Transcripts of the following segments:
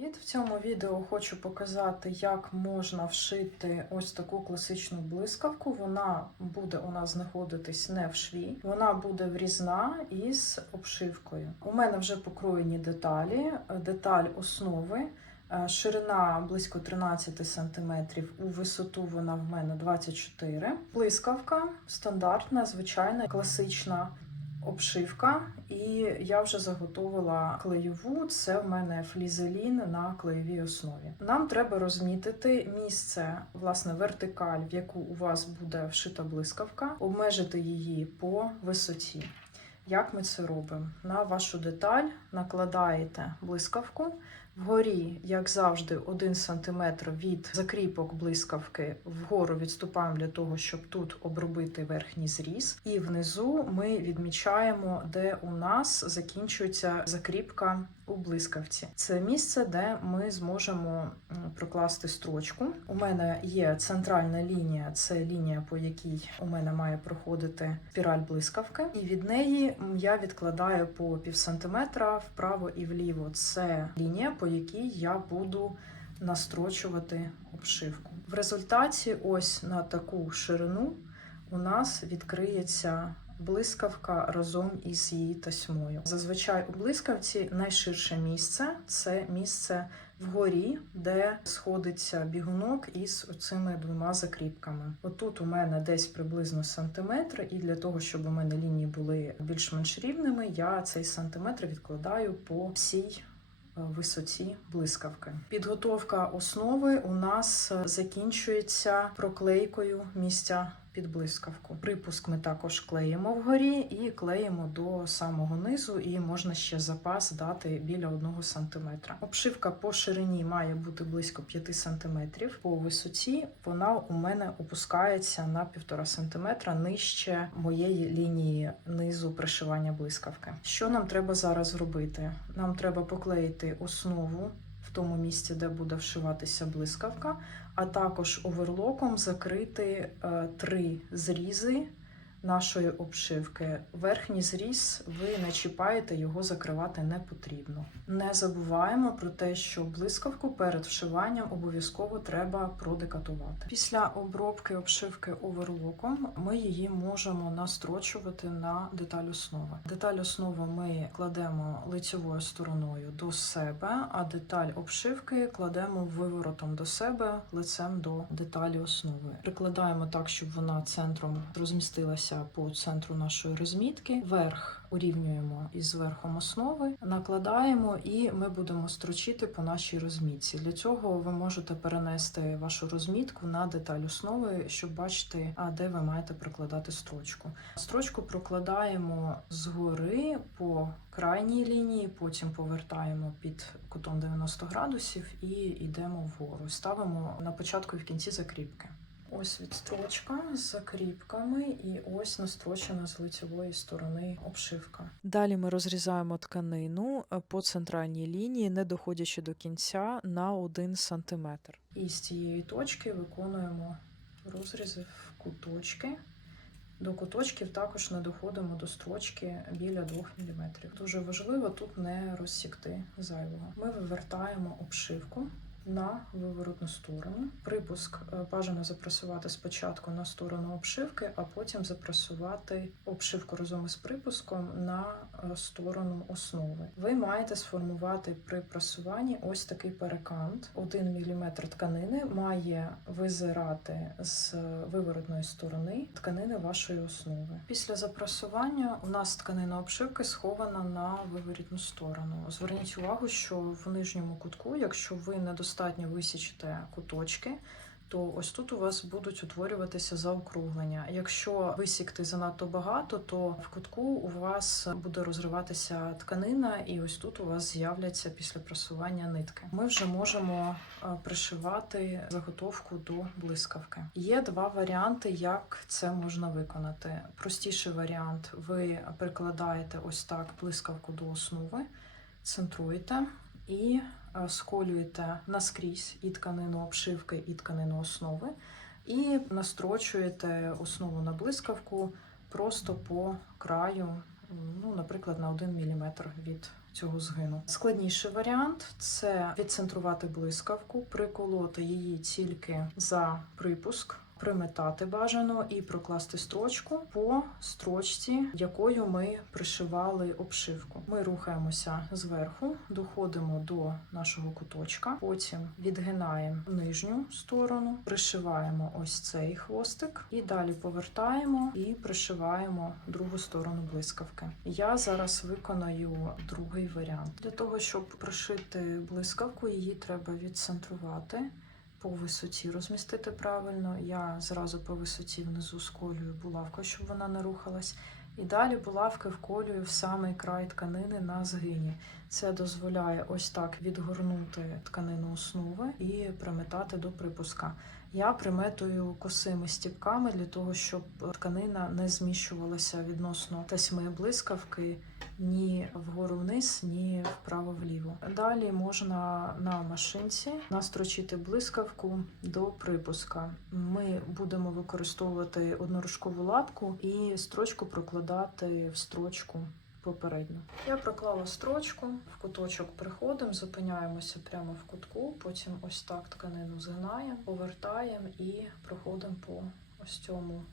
Привіт! В цьому відео хочу показати, як можна вшити ось таку класичну блискавку. Вона буде у нас знаходитись не в шві, вона буде врізна із обшивкою. У мене вже покроєні деталі, деталь основи. е, Ширина близько 13 см, у висоту вона в мене 24 Блискавка стандартна, звичайна, класична обшивка, і я вже заготовила клеєву. Це в мене флізелін на клеєвій основі. Нам треба розмітити місце, власне, вертикаль, в яку у вас буде вшита блискавка, обмежити її по висоті. Як ми це робимо? На вашу деталь накладаєте блискавку. Вгорі, як завжди, 1 см від закріпок блискавки вгору відступаємо для того, щоб тут обробити верхній зріз. І внизу ми відмічаємо, де у нас закінчується закріпка у блискавці. Це місце, де ми зможемо прокласти строчку. У мене є центральна лінія, це лінія, по якій у мене має проходити спіраль блискавки, і від неї я відкладаю по пів сантиметра вправо і вліво. Це лінія, по якій я буду настрочувати обшивку. В результаті, ось на таку ширину, у нас відкриється блискавка разом із її тасьмою. Зазвичай у блискавці найширше місце це місце вгорі, де сходиться бігунок із оцими двома закріпками. Отут у мене десь приблизно сантиметр, і для того, щоб у мене лінії були більш-менш рівними, я цей сантиметр відкладаю по всій висоті блискавки. Підготовка основи у нас е, закінчується проклейкою місця під блискавку. Припуск ми також клеїмо вгорі і клеїмо до самого низу, і можна ще запас дати біля 1 см. Обшивка по ширині має бути близько 5 см. По висоті вона у мене опускається на 1,5 см нижче моєї лінії низу пришивання блискавки. Що нам треба зараз зробити? Нам треба поклеїти основу в тому місці, де буде вшиватися блискавка, а також оверлоком закрити е, три зрізи нашої обшивки. Верхній зріз ви не чіпаєте, його закривати не потрібно. Не забуваємо про те, що блискавку перед вшиванням обов'язково треба продекатувати. Після обробки обшивки оверлоком ми її можемо настрочувати на деталь основи. Деталь основи ми кладемо лицевою стороною до себе, а деталь обшивки кладемо виворотом до себе, лицем до деталі основи. Прикладаємо так, щоб вона центром розмістилася по центру нашої розмітки. Верх урівнюємо із верхом основи, накладаємо і ми будемо строчити по нашій розмітці. Для цього ви можете перенести вашу розмітку на деталь основи, щоб бачити, де ви маєте прикладати строчку. Строчку прокладаємо згори по крайній лінії, потім повертаємо під кутом 90 градусів і йдемо вгору. Ставимо на початку і в кінці закріпки. Ось відстрочка з закріпками, і ось настрочена з лицевої сторони обшивка. Далі ми розрізаємо тканину е, по центральній лінії, не доходячи до кінця на 1 см. І з цієї точки виконуємо розрізи в куточки. До куточків також не доходимо до строчки біля 2 мм. Дуже важливо тут не розсікти зайвого. Ми вивертаємо обшивку на виворотну сторону. Припуск е, бажано запресувати спочатку на сторону обшивки, а потім запресувати обшивку разом із припуском на е, сторону основи. Ви маєте сформувати при пресуванні ось такий перекант. 1 мм тканини має визирати з виворотної сторони тканини вашої основи. Після запресування у нас тканина обшивки схована на виворітну сторону. Зверніть увагу, що в нижньому кутку, якщо ви недостатньо висічите куточки, то ось тут у вас будуть утворюватися заокруглення. Якщо висікти занадто багато, то в кутку у вас буде розриватися тканина, і ось тут у вас з'являться після просування нитки. Ми вже можемо е, пришивати заготовку до блискавки. Є два варіанти, як це можна виконати. Простіший варіант: ви прикладаєте ось так блискавку до основи, центруєте і е, сколюєте наскрізь і тканину обшивки, і тканину основи, і настрочуєте основу на блискавку просто по краю, ну, наприклад, на 1 мм від цього згину. Складніший варіант це відцентрувати блискавку, приколоти її тільки за припуск. Приметати бажано і прокласти строчку по строчці, якою ми пришивали обшивку. Ми рухаємося зверху, доходимо до нашого куточка, потім відгинаємо нижню сторону, пришиваємо ось цей хвостик, і далі повертаємо і пришиваємо другу сторону блискавки. Я зараз виконаю другий варіант. Для того, щоб пришити блискавку, її треба відцентрувати по висоті розмістити правильно. Я зразу по висоті внизу сколюю булавку, щоб вона не рухалась. І далі булавки вколюю в самий край тканини на згині. Це дозволяє ось так відгорнути тканину основи і приметати до припуска. Я приметую косими стіпками для того, щоб тканина не зміщувалася відносно тасьми блискавки ні вгору вниз, ні вправо вліво. Далі можна на машинці настрочити блискавку до припуска. Ми будемо використовувати однорожкову лапку і строчку прокладати в строчку попередньо. Я проклала строчку, в куточок приходимо, зупиняємося прямо в кутку, потім ось так тканину згинаємо, повертаємо і проходимо по ось цьому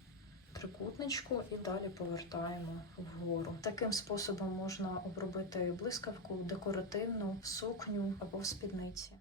трикутничку і далі повертаємо вгору. Таким способом можна обробити блискавку декоративну сукню або в спідниці.